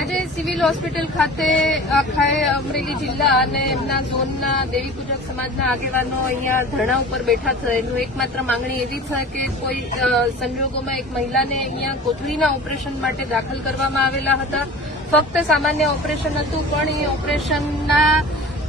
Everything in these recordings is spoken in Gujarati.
આજે સિવિલ હોસ્પિટલ ખાતે આખા અમરેલી જિલ્લા અને એમના ઝોનના દેવી પૂજક સમાજના આગેવાનો અહીંયા ધરણા ઉપર બેઠા છે. એનું એકમાત્ર માંગણી એવી છે કે કોઈ સંજોગોમાં એક મહિલાને અહીંયા કોથળીના ઓપરેશન માટે દાખલ કરવામાં આવેલા હતા. ફક્ત સામાન્ય ઓપરેશન હતું, પણ એ ઓપરેશનના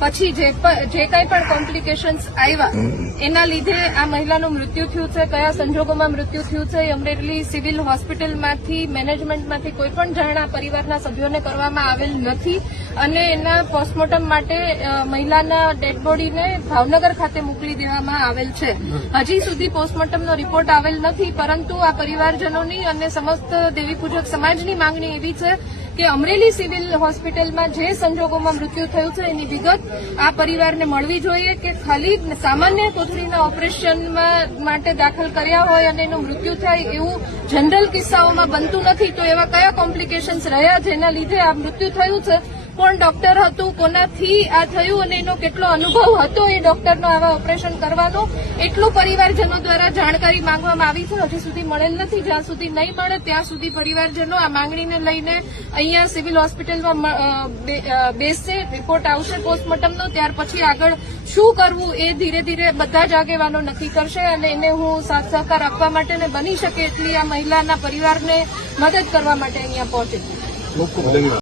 પછી જે કંઈ પણ કોમ્પ્લિકેશન્સ આવ્યા એના લીધે આ મહિલાનું મૃત્યુ થયું છે. કયા સંજોગોમાં મૃત્યુ થયું છે એ અમરેલી સિવિલ હોસ્પિટલમાંથી મેનેજમેન્ટમાંથી કોઈ પણ જાણ આ પરિવારના સભ્યોને કરવામાં આવેલ નથી અને એના પોસ્ટમોર્ટમ માટે મહિલાના ડેડ બોડીને ભાવનગર ખાતે મોકલી દેવામાં આવેલ છે. હજી સુધી પોસ્ટમોર્ટમનો રિપોર્ટ આવેલ નથી, પરંતુ આ પરિવારજનોની અને સમસ્ત દેવી પૂજક સમાજની માંગણી એવી છે કે અમરેલી સિવિલ હોસ્પિટલમાં જે સંજોગોમાં મૃત્યુ થયું છે એની વિગત આ પરિવારને મળવી જોઈએ કે ખાલી સામાન્ય કોથળીના ઓપરેશન માટે દાખલ કર્યા હોય અને એનું મૃત્યુ થાય એવું જનરલ કિસ્સાઓમાં બનતું નથી. તો એવા કયા કોમ્પ્લિકેશન્સ રહ્યા જેના લીધે આ મૃત્યુ થયું છે, કોણ ડોક્ટર હતું, કોનાથી આ થયું અને એનો કેટલો અનુભવ હતો એ ડોક્ટરનો આવા ઓપરેશન કરવાનો, એટલું પરિવારજનો દ્વારા જાણકારી માંગવામાં આવી છે. હજી સુધી મળેલ નથી. જ્યાં સુધી નહીં મળે ત્યાં સુધી પરિવારજનો આ માંગણીને લઈને અહીંયા સિવિલ હોસ્પિટલમાં બેસશે. રિપોર્ટ આવશે પોસ્ટમોર્ટમનો, ત્યાર પછી આગળ શું કરવું એ ધીરે ધીરે બધા જ આગેવાનો નક્કી કરશે અને એને હું સાથ સહકાર આપવા માટે ને બની શકે એટલી આ મહિલાના પરિવારને મદદ કરવા માટે અહીંયા પહોંચી.